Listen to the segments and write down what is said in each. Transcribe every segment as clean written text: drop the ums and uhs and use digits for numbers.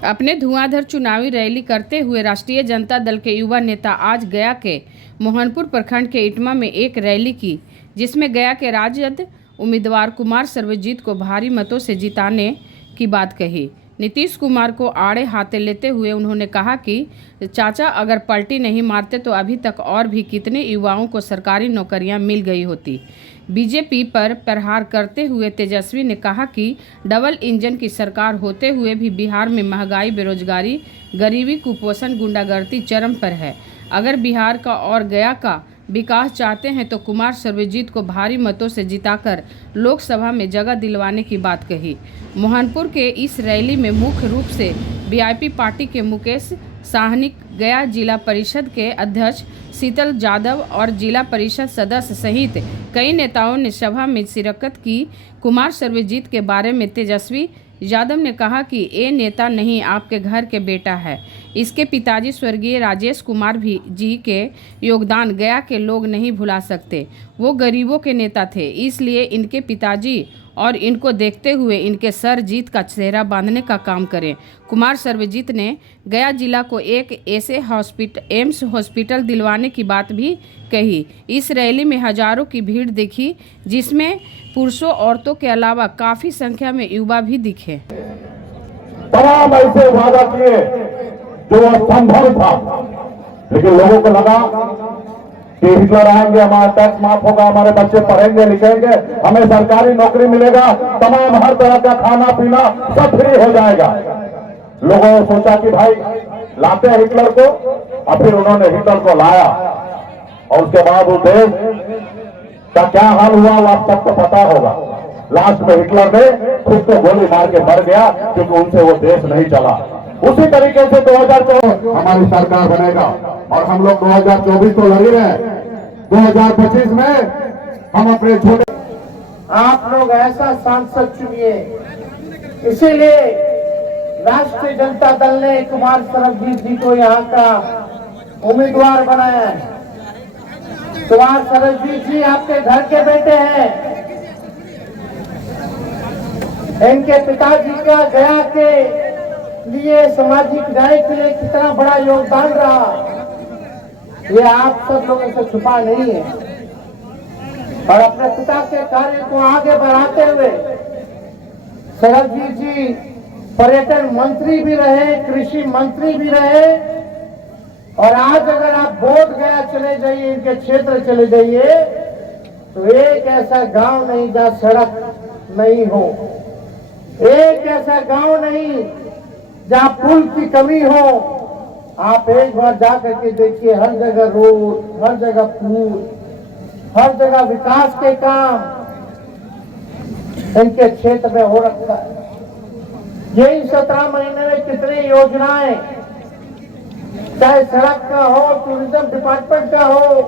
अपने धुआंधार चुनावी रैली करते हुए राष्ट्रीय जनता दल के युवा नेता आज गया के मोहनपुर प्रखंड के इटमा में एक रैली की, जिसमें गया के राजद उम्मीदवार कुमार सर्वजीत को भारी मतों से जिताने की बात कही। नीतीश कुमार को आड़े हाथे लेते हुए उन्होंने कहा कि चाचा अगर पलटी नहीं मारते तो अभी तक और भी कितने युवाओं को सरकारी नौकरियां मिल गई होती। बीजेपी पर प्रहार करते हुए तेजस्वी ने कहा कि डबल इंजन की सरकार होते हुए भी बिहार में महंगाई, बेरोजगारी, गरीबी, कुपोषण, गुंडागर्दी चरम पर है। अगर बिहार का और गया का विकास चाहते हैं तो कुमार सर्वजीत को भारी मतों से जिताकर लोकसभा में जगह दिलवाने की बात कही। मोहनपुर के इस रैली में मुख्य रूप से वीआईपी पार्टी के मुकेश साहनी, गया जिला परिषद के अध्यक्ष शीतल जादव और जिला परिषद सदस्य सहित कई नेताओं ने सभा में शिरकत की। कुमार सर्वजीत के बारे में तेजस्वी यादव ने कहा कि ये नेता नहीं, आपके घर के बेटा है। इसके पिताजी स्वर्गीय राजेश कुमार भी जी के योगदान गया के लोग नहीं भुला सकते। वो गरीबों के नेता थे, इसलिए इनके पिताजी और इनको देखते हुए इनके सर जीत का चेहरा बांधने का काम करें। कुमार सर्वजीत ने गया जिला को एक ऐसे एम्स हॉस्पिटल दिलवाने की बात भी कही। इस रैली में हजारों की भीड़ दिखी, जिसमें पुरुषों औरतों के अलावा काफी संख्या में युवा भी दिखे। तमाम ऐसे वादा किए जो असंभव था, लेकिन लोगों को लगा कि हिटलर आएंगे, हमारा टैक्स माफ होगा, हमारे बच्चे पढ़ेंगे लिखेंगे, हमें सरकारी नौकरी मिलेगा, तमाम हर तरह का खाना पीना सब फ्री हो जाएगा। लोगों ने सोचा कि भाई लाते हैं हिटलर को, और फिर उन्होंने हिटलर को लाया, और उसके बाद वो देश का क्या हाल हुआ वो आप सबको पता होगा। लास्ट में हिटलर ने खुद को गोली मार के मर गया, क्योंकि उनसे वो देश नहीं चला। उसी तरीके से 2024 हमारी सरकार बनेगा, और हम लोग 2024 तो लगे रहे, 2025 में हम अपने छोटे आप लोग ऐसा सांसद चुनिए। इसीलिए राष्ट्रीय जनता दल ने कुमार सर्वजीत जी को यहाँ का उम्मीदवार बनाया है। कुमार सर्वजीत जी आपके घर के बेटे हैं। इनके पिताजी का गया के लिए, सामाजिक न्याय के लिए कितना बड़ा योगदान रहा, ये आप सब लोगों से छुपा नहीं है। और अपने पिता के कार्य को आगे बढ़ाते हुए सर्वजीत जी पर्यटन मंत्री भी रहे, कृषि मंत्री भी रहे, और आज अगर आप बोध गया चले जाइए, इनके क्षेत्र चले जाइए, तो एक ऐसा गांव नहीं जहां सड़क नहीं हो, एक ऐसा गांव नहीं जहां पुल की कमी हो। आप एक बार जाकर के देखिए, हर जगह रोड, हर जगह पुल, हर जगह विकास के काम इनके क्षेत्र में हो रखा है। यही 17 महीने में कितनी योजनाएं, चाहे सड़क का हो, टूरिज्म डिपार्टमेंट का हो,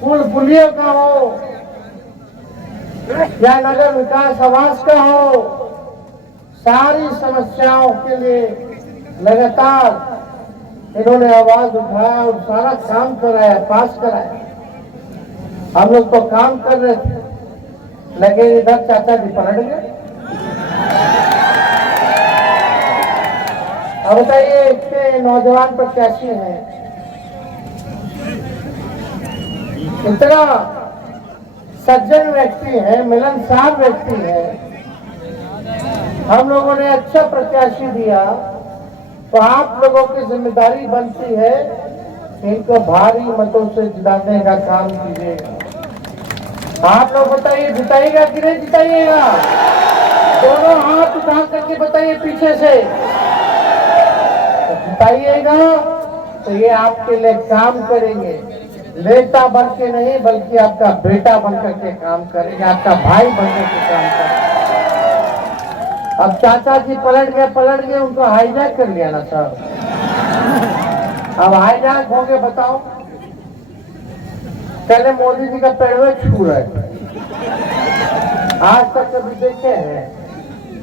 पुल पुलियों का हो, या नगर विकास आवास का हो, सारी समस्याओं के लिए लगातार इन्होंने आवाज उठाया और सारा काम कराया, पास कराया। हम लोग तो काम कर रहे थे, लेकिन इधर चाचा जी पलट गए। अब बताइए, इतने नौजवान प्रत्याशी हैं, इतना सज्जन व्यक्ति है, मिलनसार व्यक्ति है, हम लोगों ने अच्छा प्रत्याशी दिया, तो आप लोगों की जिम्मेदारी बनती है इनको भारी मतों से जिताने का काम कीजिएगा। आप लोग बताइए, जिताइएगा कि नहीं जिताइएगा? दोनों हाथ उठा करके बताइए पीछे से, जिताइएगा तो ये आपके लिए काम करेंगे, नेता बन के नहीं बल्कि आपका बेटा बन करके काम करेंगे, आपका भाई बन करके काम करेंगे। अब चाचा जी पलट गए, उनको हाईजैक कर लिया ना सर। अब हाईजैक हो गए, बताओ, पहले मोदी जी का पैरवे छू रहे, आज तक कभी देखे हैं?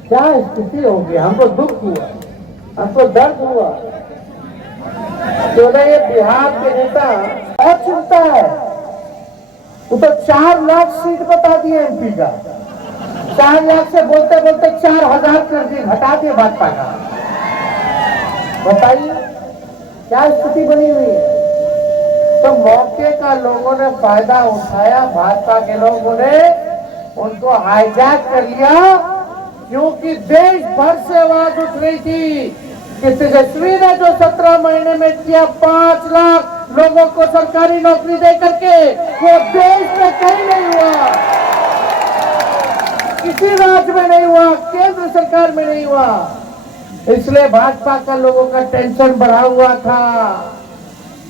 क्या स्थिति होगी? हमको दुख हुआ, हमको दर्द हुआ। तो ये बिहार के नेता बहुत चिंता है, वो तो 4 लाख सीट बता दिए एमपी का, 4 लाख से बोलते बोलते 4000 कर दिए, घटा दिए भाजपा का। बताइए क्या स्थिति बनी हुई है। तो मौके का लोगों ने फायदा उठाया, भाजपा के लोगों ने उनको हाईजैक कर लिया, क्योंकि देश भर से आवाज उठ रही थी कि तेजस्वी ने जो 17 महीने में किया 5 लाख लोगों को सरकारी नौकरी दे करके, वो देश में कहीं नहीं हुआ, किसी राज्य में नहीं हुआ, केंद्र सरकार में नहीं हुआ। इसलिए भाजपा का लोगों का टेंशन बढ़ा हुआ था।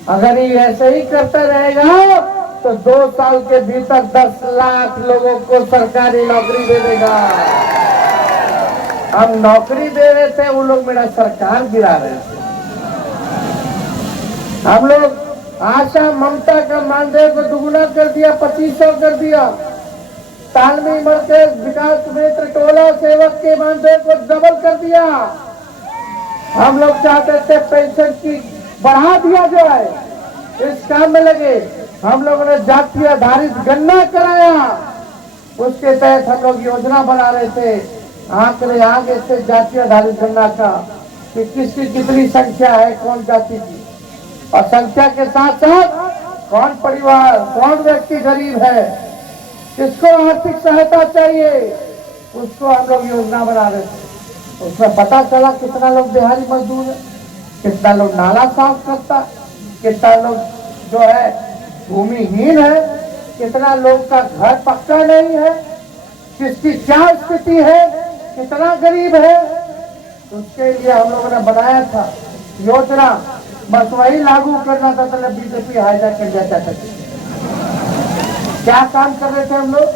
अगर ये ऐसे ही करता रहेगा तो 2 साल के भीतर 10 लाख लोगों को सरकारी नौकरी दे देगा। हम नौकरी दे रहे थे, वो लोग मेरा सरकार गिरा रहे थे। हम लोग आशा ममता का मानदेय को दुगुना कर दिया, 2500 कर दिया। तालमी मरकज विकास मित्र टोला सेवक के मानदेय को डबल कर दिया। हम लोग चाहते थे पेंशन की बढ़ा दिया जाए, इस काम में लगे। हम लोगों ने जाति आधारित गणना कराया, उसके तहत हम लोग योजना बना रहे थे। आंकड़े आगे से जाति आधारित गणना का कि किसकी कितनी संख्या है, कौन जाति की, और संख्या के साथ साथ कौन परिवार, कौन व्यक्ति गरीब है, किसको आर्थिक सहायता चाहिए, उसको हम लोग योजना बना रहे थे। उसमें पता चला कितना लोग दिहाड़ी मजदूर है, कितना लोग नाला साफ करता, कितना लोग जो है भूमिहीन है, कितना लोग का घर पक्का नहीं है, किसकी क्या स्थिति है, कितना गरीब है। उसके लिए हम लोगों ने बनाया था योजना, बस वही लागू करना था। तो बीजेपी हाईजैक कर जाता था। क्या काम कर रहे थे हम लोग?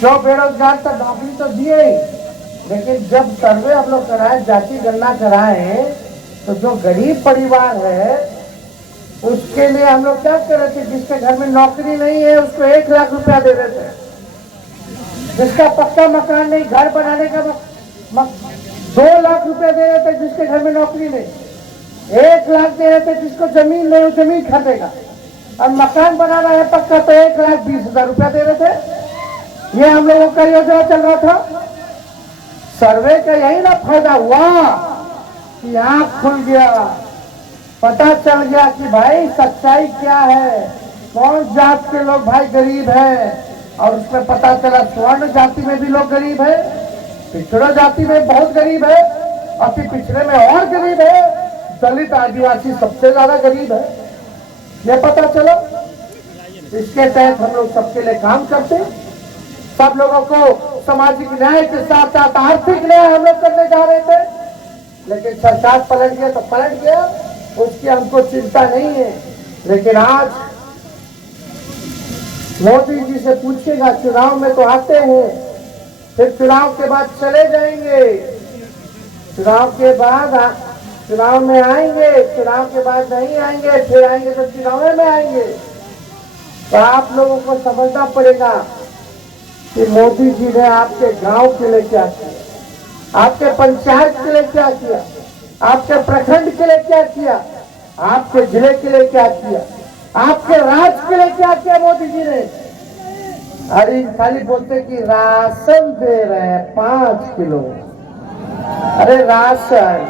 जो बेरोजगार था नौकरी तो दिए ही, लेकिन जब सर्वे हम लोग कराए, जाति गणना कराए, तो जो गरीब परिवार है उसके लिए हम लोग क्या कर रहे थे, जिसके घर में नौकरी नहीं है उसको 1 लाख रुपया दे रहे थे। जिसका पक्का मकान नहीं, घर बनाने का 2 लाख रुपया दे रहे थे जिसके घर में नौकरी नहीं। 1 लाख दे रहे थे जिसको जमीन नहीं हो, जमीन खरीदेगा, और मकान बनाना है पक्का तो 1,20,000 रुपया दे रहे थे। ये हम लोगों का योजना चल रहा था। सर्वे का यही ना फायदा हुआ कि आंख खुल गया, पता चल गया कि भाई सच्चाई क्या है, कौन जात के लोग भाई गरीब है। और उसमें पता चला स्वर्ण जाति में भी लोग गरीब है, पिछड़ा जाति में बहुत गरीब है, अति पिछड़े में और गरीब है, दलित आदिवासी सबसे ज्यादा गरीब है, ये पता चला। इसके तहत हम लोग सबके लिए काम करते, सब लोगों को सामाजिक न्याय के साथ साथ आर्थिक न्याय हम लोग करने जा रहे थे। लेकिन सरकार पलट गया तो पलट गया, उसकी हमको चिंता नहीं है। लेकिन आज मोदी जी से पूछेगा, चुनाव में तो आते हैं, फिर चुनाव के बाद चले जाएंगे, चुनाव के बाद चुनाव में आएंगे, चुनाव के बाद नहीं आएंगे, फिर आएंगे तो चुनाव में आएंगे। तो आप लोगों को समझना पड़ेगा कि मोदी जी ने आपके गांव के लिए क्या किया, आपके पंचायत के लिए क्या किया, आपके प्रखंड के लिए क्या किया, आपके जिले के लिए क्या किया, आपके राज्य के लिए क्या किया मोदी जी ने। अरे खाली बोलते कि राशन दे रहे हैं 5 किलो। अरे राशन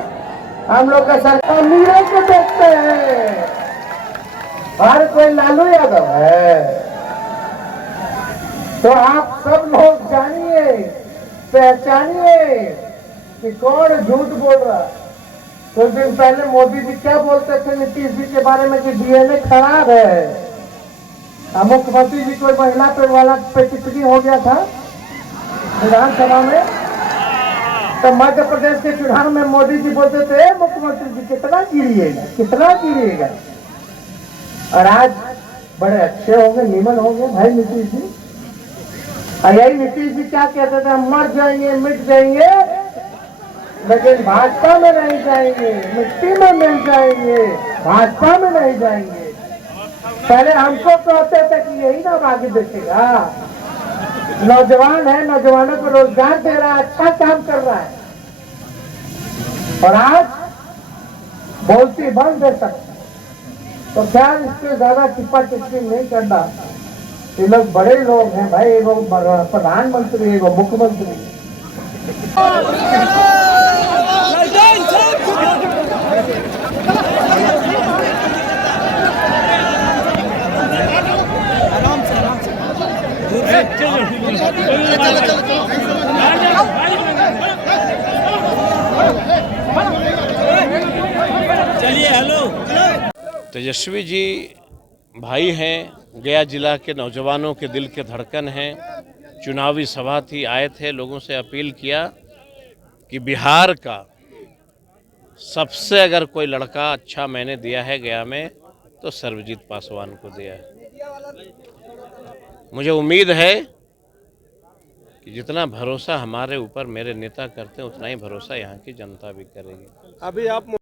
हम लोग का सरकार अमीरों को देखते हैं, हर कोई लालू यादव है। तो आप सब लोग जानिए, पहचानिए कि कौन झूठ बोल रहा। कुछ दिन पहले मोदी जी क्या बोलते थे नीतीश जी के बारे में कि डीएनए खराब है। मुख्यमंत्री जी कोई महिला पे टिप्पणी हो गया था विधानसभा में, तो मध्य प्रदेश के चुनाव में मोदी जी बोलते थे मुख्यमंत्री जी कितना गिरिएगा, कितना गिरिएगा। और आज बड़े अच्छे हो गए, निमन हो गए भाई नीतीश जी। और यही नीतीश जी क्या कहते थे, हम मर जाएंगे, मिट जाएंगे, लेकिन भाजपा में नहीं जाएंगे, मिट्टी में मिल जाएंगे, भाजपा में नहीं जाएंगे। पहले हमको कहते थे कि यही ना आगे देखेगा, नौजवान है, नौजवानों को रोजगार दे रहा है, अच्छा काम कर रहा है। और आज बोलती बंद दे सकते। तो क्या इससे ज्यादा टिप्पा टिप्पणी नहीं करना। ये लोग बड़े लोग हैं भाई, एगो प्रधानमंत्री, एगो मुख्यमंत्री। तेजस्वी जी भाई हैं, गया जिला के नौजवानों के दिल के धड़कन हैं। चुनावी सभा थी, आए थे, लोगों से अपील किया कि बिहार का सबसे अगर कोई लड़का अच्छा मैंने दिया है गया में तो सर्वजीत पासवान को दिया है। मुझे उम्मीद है कि जितना भरोसा हमारे ऊपर मेरे नेता करते हैं उतना ही भरोसा यहाँ की जनता भी करेगी। अभी आप